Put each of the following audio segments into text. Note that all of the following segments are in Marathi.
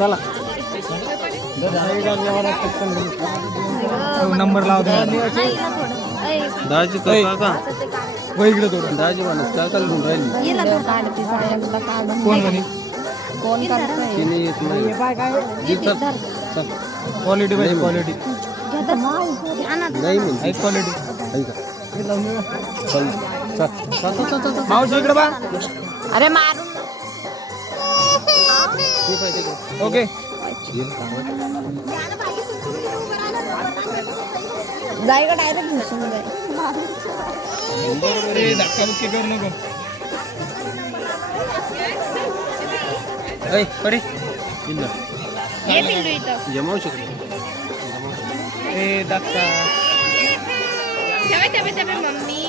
चला नंबर लाव दाजी काका इकडे थोडं दाजी माणूस काका घेऊन राहिली कोण म्हणे कोण क्वालिटी पाहिजे क्वालिटी नाही क्वालिटी मावशी इकडे बा अरे मारून ओके जाय का डायरेक्ट घुसून जाय धक्काबुक्की करू नको परे ये पिल्लू इथं जमावू शकतो ए धक्का तेव्हा मम्मी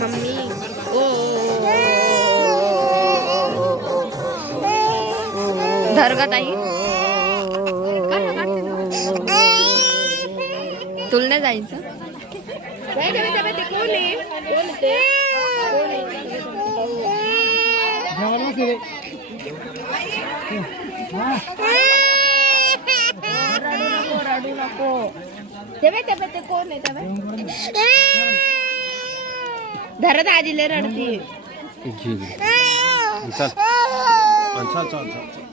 मम्मी ओ धरगा ताई तुला नाही जायचं कोण रडू नको ते कोण आहे धरत आजीले रडती चल चल चल